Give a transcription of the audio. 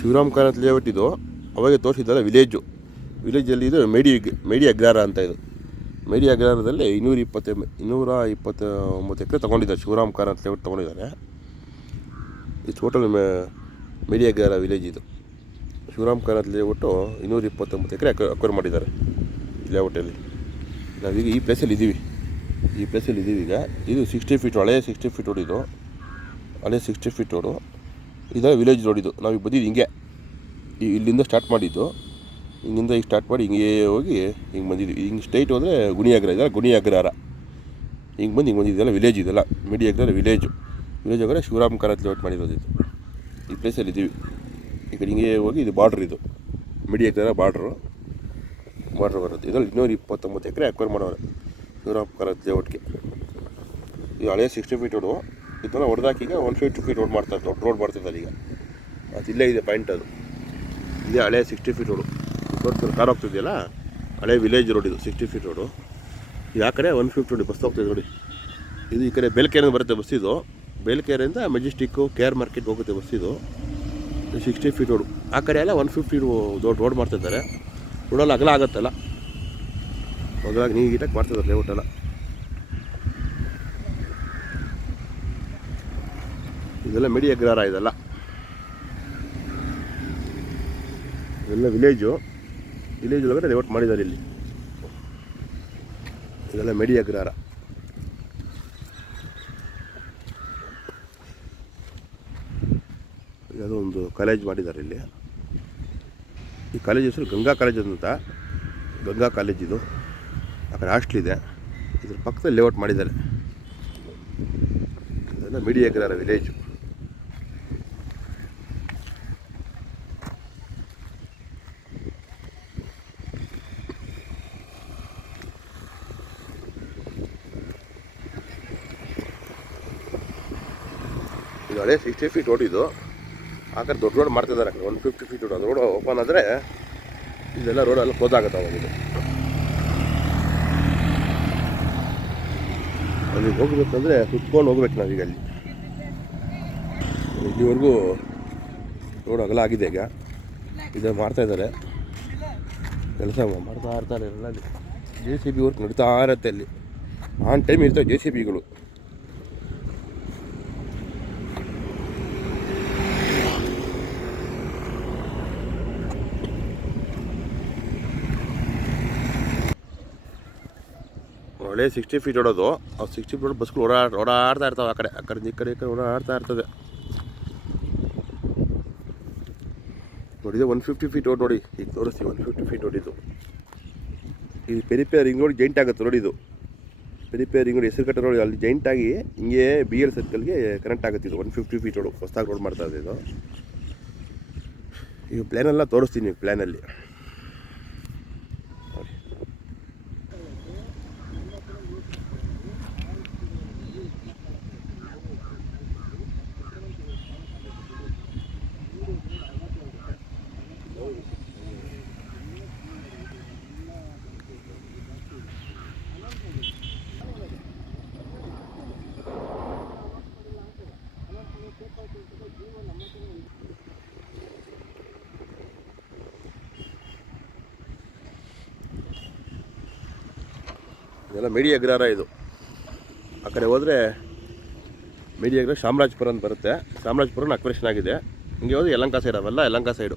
Shivaram Karanth layout ಇದು. ಅವಾಗೆ ತೋರಿಸಿದ್ದಲ್ಲ ವಿಲೇಜಲ್ಲಿ ಇದು ಮೇಡಿ ಅಗ್ರಹಾರ ಅಂತ. ಇದು ಮೇಡಿ ಅಗ್ರಹಾರದಲ್ಲಿ 229 ಎಕರೆ ತೊಗೊಂಡಿದ್ದಾರೆ. ಶಿವರಾಮ್ ಕಾರಂತ್ ಲೇಔಟ್ ತೊಗೊಂಡಿದ್ದಾರೆ. ಈ ಟೋಟಲ್ ಮೇಡಿ ಅಗ್ರಹಾರ ವಿಲೇಜ್ ಇದು. ಶಿವರಾಮ್ ಕಾರಂತ್ ಲೇಔಟು 229 ಎಕರೆ ಅಕ್ವೈರ್ ಮಾಡಿದ್ದಾರೆ ಲೇಔಟಲ್ಲಿ. ನಾವೀಗ ಈ ಪ್ಲೇಸಲ್ಲಿ ಇದ್ದೀವಿ ಈಗ. ಇದು 60 ಫೀಟ್ ಹಳೆಯ 60 ಫೀಟ್ ರೋಡ್. ಇದು ಹಳೆಯ 60 ಫೀಟ್ ರೋಡು. ಇದೆಲ್ಲ ವಿಲೇಜ್ ರೋಡ್. ಇದು ನಾವೀಗ ಬಂದಿದ್ದು ಹಿಂಗೆ ಇಲ್ಲಿಂದ ಸ್ಟಾರ್ಟ್ ಮಾಡಿದ್ದು. ಹಿಂಗಿಂದ ಈಗ ಸ್ಟಾರ್ಟ್ ಮಾಡಿ ಹಿಂಗೆ ಹೋಗಿ ಹಿಂಗೆ ಬಂದಿದ್ವಿ. ಹಿಂಗೆ ಸ್ಟ್ರೈಟ್ ಹೋದರೆ ಗುಣಿ ಅಗ್ರಹಾರ. ಹಿಂಗೆ ಬಂದಿದ್ದೆಲ್ಲ ವಿಲೇಜ್. ಇದೆಲ್ಲ ಮೇಡಿ ಅಗ್ರಹಾರ ವಿಲೇಜ್ ಹೋದರೆ ಶಿವರಾಮ್ ಕಾರಂತ್ ಲೇಔಟ್ ಮಾಡಿರೋದು ಇದು. ಈ ಪ್ಲೇಸಲ್ಲಿ ಇದ್ದೀವಿ. ಈ ಕಡೆ ಹಿಂಗೆ ಹೋಗಿ ಇದು ಬಾರ್ಡ್ರ್. ಇದು ಮೇಡಿ ಅಗ್ರಹಾರ ಬಾರ್ಡ್ರ್ ಬರೋದು. ಇದರಲ್ಲಿ 229 ಎಕರೆ ಅಕ್ವೈರ್ ಮಾಡೋರು ಶಿವರಾಮ್ ಕಾರಂತ್ ಲೇಔಟ್ಗೆ. ಇದು ಹಳೆಯ 60 ಫೀಟ್ ರೋಡು. ಇದನ್ನ ಹೊಡೆದಾಕೀಗ 150 ಫೀಟ್ ರೋಡ್ ಮಾಡ್ತಾರೆ. ದೊಡ್ಡ ರೋಡ್ ಮಾಡ್ತಿದ್ದಾರೆ ಈಗ. ಅದು ಇಲ್ಲೇ ಇದೆ ಪಾಯಿಂಟ್. ಅದು ಇದೇ ಹಳೆಯ 60 ಫೀಟ್ ರೋಡು. ತೋರಿಸ್ತಾರೆ ಕಾರ್ ಹೋಗ್ತಿದೆಯಲ್ಲ, ಹಳೆ ವಿಲೇಜ್ ರೋಡ್ ಇದು 60 ಫೀಟ್ ರೋಡು. ಇದು ಆ ಕಡೆ 150 ರೋಡ್ ಬಸ್ ಹೋಗ್ತಿದೆ ನೋಡಿ. ಇದು ಈ ಕಡೆ ಬೇಲ್ಕೆರೆಯಿಂದ ಬರುತ್ತೆ ಬಸ್. ಇದು ಬೇಲ್ಕೆರೆಯಿಂದ ಮೆಜೆಸ್ಟಿಕ್ಕು KR ಮಾರ್ಕೆಟ್ ಹೋಗುತ್ತೆ ಬಸ್. ಇದು 60 ಫೀಟ್ ರೋಡು. ಆ ಕಡೆ ಎಲ್ಲ 150 ದೊಡ್ಡ ರೋಡ್ ಮಾಡ್ತಿದ್ದಾರೆ. ರೋಡಲ್ಲಿ ಅಗಲ ಆಗುತ್ತಲ್ಲ, ಅಗಲಾಗಿ ನೀಟಾಗಿ ಮಾಡ್ತಿದ್ದಾರೆ ಲೇಔಟೆಲ್ಲ. ಇದೆಲ್ಲ ಮೇಡಿ ಅಗ್ರಹಾರ. ಇದೆಲ್ಲ ಇದೆಲ್ಲ ವಿಲೇಜ್ ಒಳಗಡೆ ಲೇಔಟ್ ಮಾಡಿದ್ದಾರೆ ಇಲ್ಲಿ. ಇದೆಲ್ಲ ಮೆಡಿ ಅಗ್ರಹಾರ. ಯಾವುದೋ ಒಂದು ಕಾಲೇಜ್ ಮಾಡಿದ್ದಾರೆ ಇಲ್ಲಿ. ಈ ಕಾಲೇಜ್ ಹೆಸರು ಗಂಗಾ ಕಾಲೇಜ್ ಅಂತ. ಗಂಗಾ ಕಾಲೇಜ್ ಇದು. ಆ ಕಡೆ ಹಾಸ್ಟೆಲ್ ಇದೆ. ಇದ್ರ ಪಕ್ಕದಲ್ಲಿ ಲೇಔಟ್ ಮಾಡಿದ್ದಾರೆ. ಇದೆಲ್ಲ ಮೆಡಿ ಅಗ್ರಹಾರ ವಿಲೇಜು. ಇದು ಹಳೆ 60 ಫೀಟ್ ರೋಡ್ ಇದು. ಆ ಕಡೆ ದೊಡ್ಡ ರೋಡ್ ಮಾಡ್ತಿದ್ದಾರೆ. 150 ಫೀಟ್ ರೋಡ್. ಅದು ರೋಡ್ ಓಪನ್ ಆದರೆ ಇದೆಲ್ಲ ರೋಡೆಲ್ಲ ಕ್ಲೋಸ್ ಆಗುತ್ತೆ ಅವಾಗ. ಇದು ಅಲ್ಲಿಗೆ ಹೋಗ್ಬೇಕಂದ್ರೆ ಸುತ್ಕೊಂಡು ಹೋಗ್ಬೇಕು ನಾವೀಗ. ಇಲ್ಲಿವರೆಗೂ ರೋಡ್ ಅಗಲ ಆಗಿದೆ. ಈಗ ಇದು ಮಾಡ್ತಾಯಿದ್ದಾರೆ, ಕೆಲಸ ಮಾಡ್ತಾ ಇರ್ತಾರೆ. ಎಲ್ಲ JCB ವರ್ಕ್ ನಡೀತಾ ಇರುತ್ತೆ ಅಲ್ಲಿ. ಆನ್ ಟೈಮ್ ಇರ್ತವೆ JCBಗಳು. ಒಳ್ಳೆ 60 ಫೀಟ್ ಓಡೋದು. ಆ 60 ಫೀಟ್ ಬಸ್ಗಳು ಓಡಾಡ್ತಾ ಇರ್ತಾವೆ. ಆ ಕಡೆ ಈ ಕಡೆ ಓಡಾಡ್ತಾ ಇರ್ತದೆ. ನೋಡಿದೆ 150 ಫೀಟ್ ರೋಡ್ ನೋಡಿ. ಈಗ ತೋರಿಸ್ತೀವಿ 150 ಫೀಟ್ ರೋಡ್ ಇದು. ಈ ಪೆರಿಪೆ ರಿಂಗ್ ರೋಡ್ ಜೈಂಟ್ ಆಗುತ್ತೆ ನೋಡಿ. ಇದು ಪೆರಿಪೆ ರಿಂಗ್ ರೋಡ್ ಹೆಸರುಕಟ್ಟೆ ರೋಡ್. ಅಲ್ಲಿ ಜೈಂಟ್ ಆಗಿ ಹಿಂಗೆ BL ಸರ್ಕಲ್ಗೆ ಕನೆಕ್ಟ್ ಆಗುತ್ತೆ. ಇದು 150 ಫೀಟ್ ರೋಡು ಹೊಸದಾಗಿ ರೋಡ್ ಮಾಡ್ತಾ ಇದೆ ಇದು. ಈಗ ಪ್ಲ್ಯಾನೆಲ್ಲ ತೋರಿಸ್ತೀನಿ. ಪ್ಲ್ಯಾನಲ್ಲಿ ಇದೆಲ್ಲ ಮೆಡಿ ಅಗ್ರಹಾರ ಇದು. ಆ ಕಡೆ ಹೋದರೆ ಮೆಡಿ ಅಗ್ರಹಾರ ಚಾಮರಾಜಪುರ ಅಂತ ಬರುತ್ತೆ. ಚಾಮರಾಜಪುರ ಅಕ್ವೇಷನ್ ಆಗಿದೆ. ಹಿಂಗೆ ಹೋದ್ರೆ ಯಲಹಂಕ ಸೈಡ್. ಅವೆಲ್ಲ ಯಲಹಂಕ ಸೈಡು.